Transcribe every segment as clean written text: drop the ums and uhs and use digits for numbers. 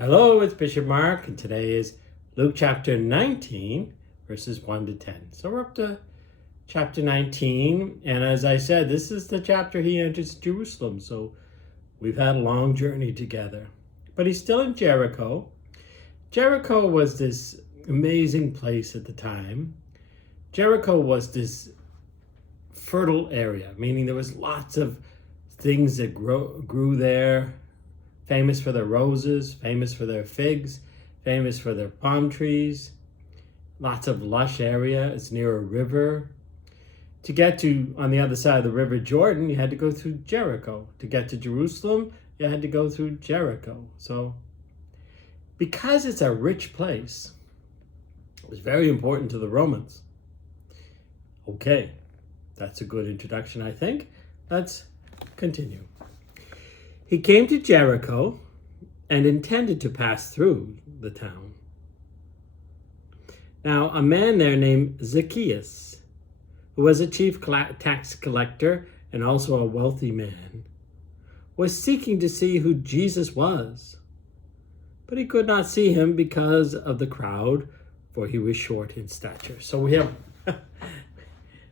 Hello, it's Bishop Mark, and today is Luke chapter 19, verses 1 to 10. So we're up to chapter 19, and as I said, this is the chapter he enters Jerusalem, so we've had a long journey together. But he's still in Jericho. Jericho was this amazing place at the time. Jericho was this fertile area, meaning there was lots of things that grew there. Famous for their roses, famous for their figs, famous for their palm trees. Lots of lush area. It's near a river. To get to on the other side of the river Jordan, you had to go through Jericho. To get to Jerusalem, you had to go through Jericho. So because it's a rich place, it was very important to the Romans. Okay, that's a good introduction, I think. Let's continue. He came to Jericho and intended to pass through the town. Now, a man there named Zacchaeus, who was a chief tax collector and also a wealthy man, was seeking to see who Jesus was. But he could not see him because of the crowd, for he was short in stature. So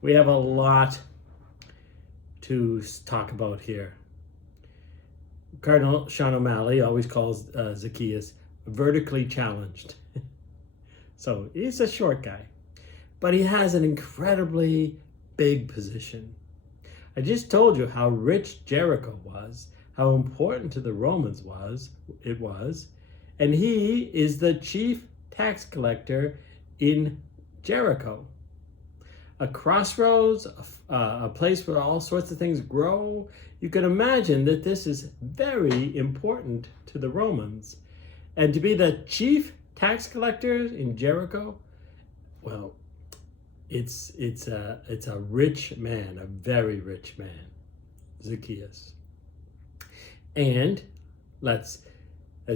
we have a lot to talk about here. Cardinal Sean O'Malley always calls Zacchaeus vertically challenged. So he's a short guy, but he has an incredibly big position. I just told you how rich Jericho was, how important to the Romans it was, and he is the chief tax collector in Jericho. A crossroads, a place where all sorts of things grow. You can imagine that this is very important to the Romans. And to be the chief tax collector in Jericho, well, it's a rich man, a very rich man, Zacchaeus. And as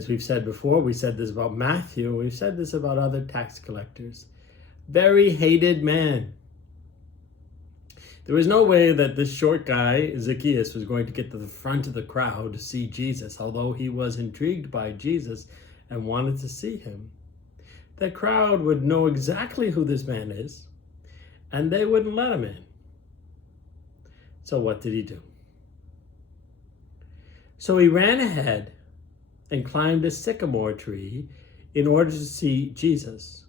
we've said before, we said this about Matthew, we've said this about other tax collectors. Very hated man. There was no way that this short guy, Zacchaeus, was going to get to the front of the crowd to see Jesus, although he was intrigued by Jesus and wanted to see him. The crowd would know exactly who this man is, and they wouldn't let him in. So what did he do? So he ran ahead and climbed a sycamore tree in order to see Jesus,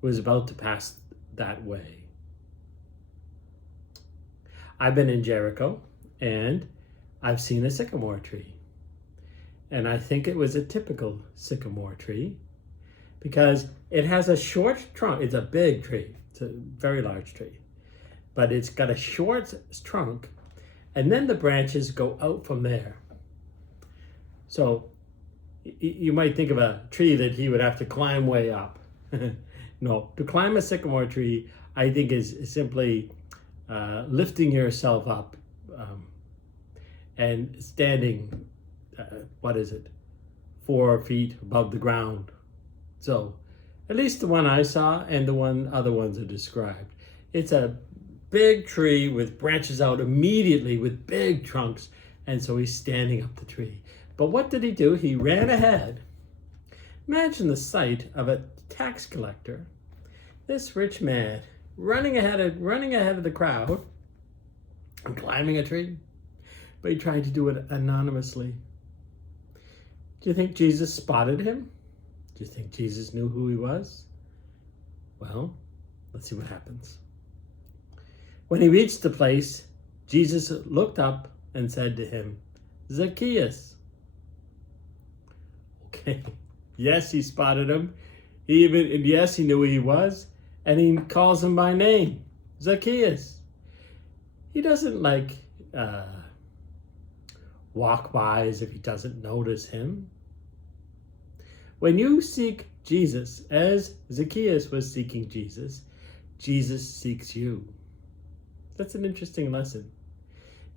who was about to pass that way. I've been in Jericho and I've seen a sycamore tree. And I think it was a typical sycamore tree because it has a short trunk. It's a big tree. It's a very large tree. But it's got a short trunk and then the branches go out from there. So you might think of a tree that he would have to climb way up. No, to climb a sycamore tree, I think is simply lifting yourself up and standing, 4 feet above the ground. So at least the one I saw and the other ones are described. It's a big tree with branches out immediately with big trunks. And so he's standing up the tree. But what did he do? He ran ahead. Imagine the sight of a tax collector, this rich man, running ahead of the crowd and climbing a tree, but he tried to do it anonymously. Do you think Jesus spotted him? Do you think Jesus knew who he was? Well, let's see what happens. When he reached the place, Jesus looked up and said to him, Zacchaeus. Okay, yes, he spotted him. Yes, he knew who he was. And he calls him by name, Zacchaeus. He doesn't walk by as if he doesn't notice him. When you seek Jesus, as Zacchaeus was seeking Jesus, Jesus seeks you. That's an interesting lesson.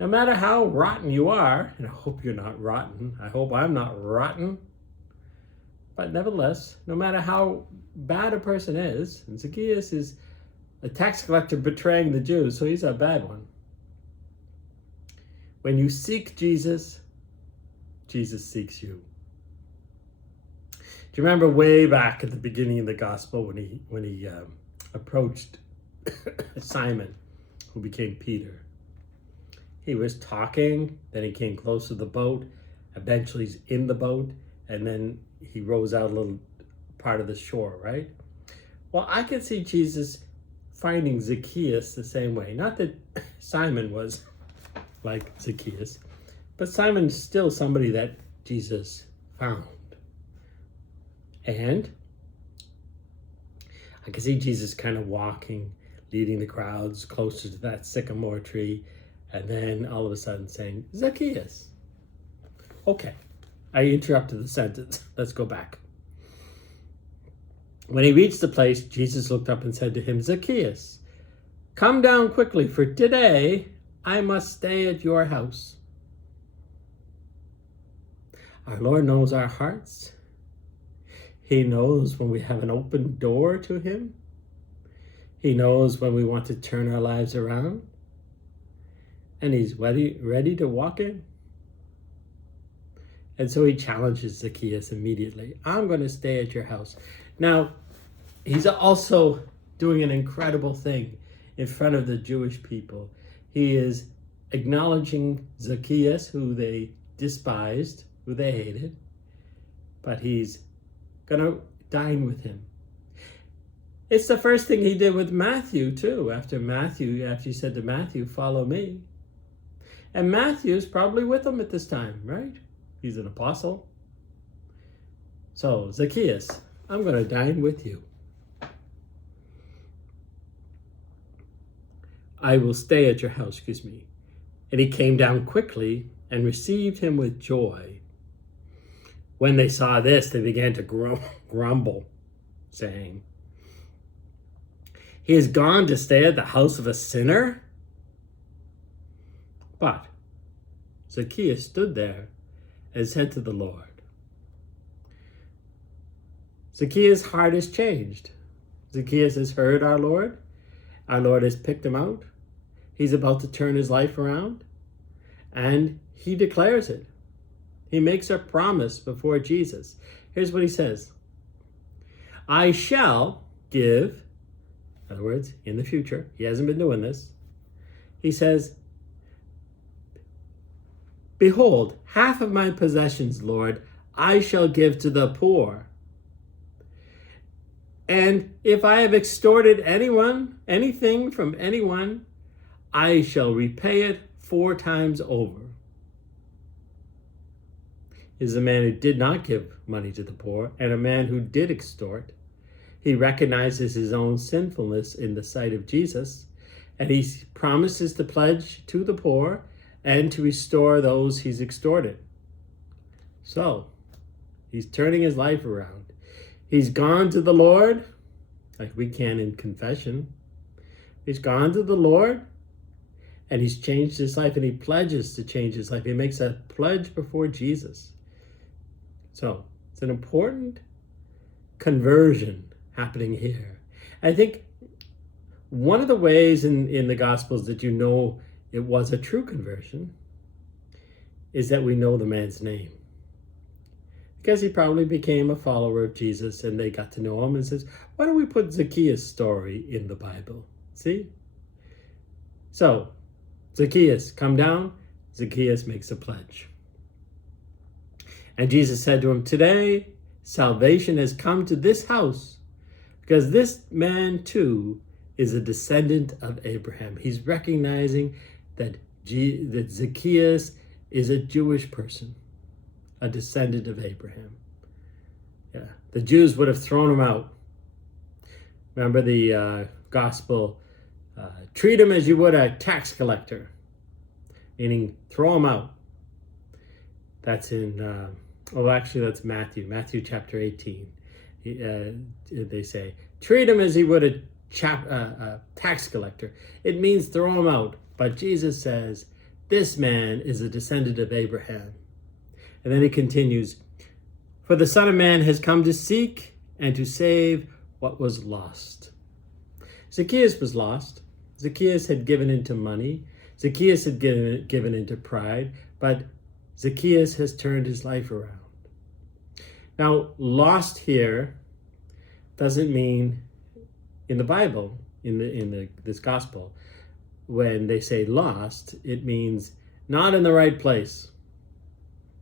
No matter how rotten you are, and I hope you're not rotten, I hope I'm not rotten, but nevertheless, no matter how bad a person is, and Zacchaeus is a tax collector betraying the Jews, so he's a bad one. When you seek Jesus, Jesus seeks you. Do you remember way back at the beginning of the gospel when he approached Simon, who became Peter? He was talking, then he came close to the boat. Eventually he's in the boat, and then he rows out a little part of the shore, right? Well, I can see Jesus finding Zacchaeus the same way. Not that Simon was like Zacchaeus, but Simon's still somebody that Jesus found. And I can see Jesus kind of walking, leading the crowds closer to that sycamore tree, and then all of a sudden saying, Zacchaeus. Okay, I interrupted the sentence. Let's go back. When he reached the place, Jesus looked up and said to him, Zacchaeus, come down quickly, for today I must stay at your house. Our Lord knows our hearts. He knows when we have an open door to him. He knows when we want to turn our lives around. And he's ready to walk in. And so he challenges Zacchaeus immediately. I'm going to stay at your house. Now, he's also doing an incredible thing in front of the Jewish people. He is acknowledging Zacchaeus, who they despised, who they hated, but he's going to dine with him. It's the first thing he did with Matthew, too. After he said to Matthew, follow me. And Matthew's probably with him at this time, right? He's an apostle. So, Zacchaeus, I'm going to dine with you. I will stay at your house, And he came down quickly and received him with joy. When they saw this, they began to grumble, saying, he has gone to stay at the house of a sinner? But Zacchaeus stood there and said to the Lord, Zacchaeus' heart has changed. Zacchaeus has heard our Lord. Our Lord has picked him out. He's about to turn his life around. And he declares it. He makes a promise before Jesus. Here's what he says. I shall give, in other words, in the future, he hasn't been doing this. He says, behold, half of my possessions, Lord, I shall give to the poor. And if I have extorted anything from anyone, I shall repay it 4 times over. Is a man who did not give money to the poor and a man who did extort. He recognizes his own sinfulness in the sight of Jesus, and he promises to pledge to the poor and to restore those he's extorted. So, he's turning his life around. He's gone to the Lord, like we can in confession. He's gone to the Lord, and he's changed his life, and he pledges to change his life. He makes a pledge before Jesus. So, it's an important conversion happening here. I think one of the ways in the Gospels that you know it was a true conversion is that we know the man's name. Because he probably became a follower of Jesus and they got to know him and says, why don't we put Zacchaeus' story in the Bible? See? So, Zacchaeus, come down. Zacchaeus makes a pledge. And Jesus said to him, today salvation has come to this house because this man too is a descendant of Abraham. He's recognizing that Zacchaeus is a Jewish person, a descendant of Abraham. Yeah, the Jews would have thrown him out. Remember the gospel, treat him as you would a tax collector, meaning throw him out. That's in, that's Matthew chapter 18. They say, treat him as he would a tax collector. It means throw him out. But Jesus says, this man is a descendant of Abraham. And then he continues, for the Son of Man has come to seek and to save what was lost. Zacchaeus was lost. Zacchaeus had given into money. Zacchaeus had given into pride. But Zacchaeus has turned his life around. Now, lost here doesn't mean in the Bible, in this gospel, when they say lost, it means not in the right place.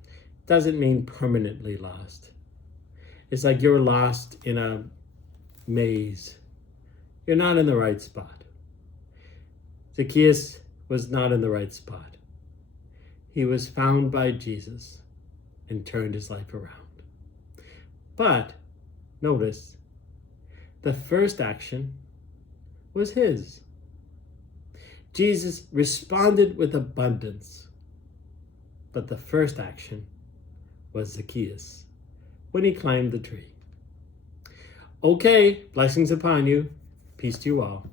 It doesn't mean permanently lost. It's like you're lost in a maze. You're not in the right spot. Zacchaeus was not in the right spot. He was found by Jesus and turned his life around. But notice, the first action was his. Jesus responded with abundance. But the first action was Zacchaeus when he climbed the tree. Okay, blessings upon you. Peace to you all.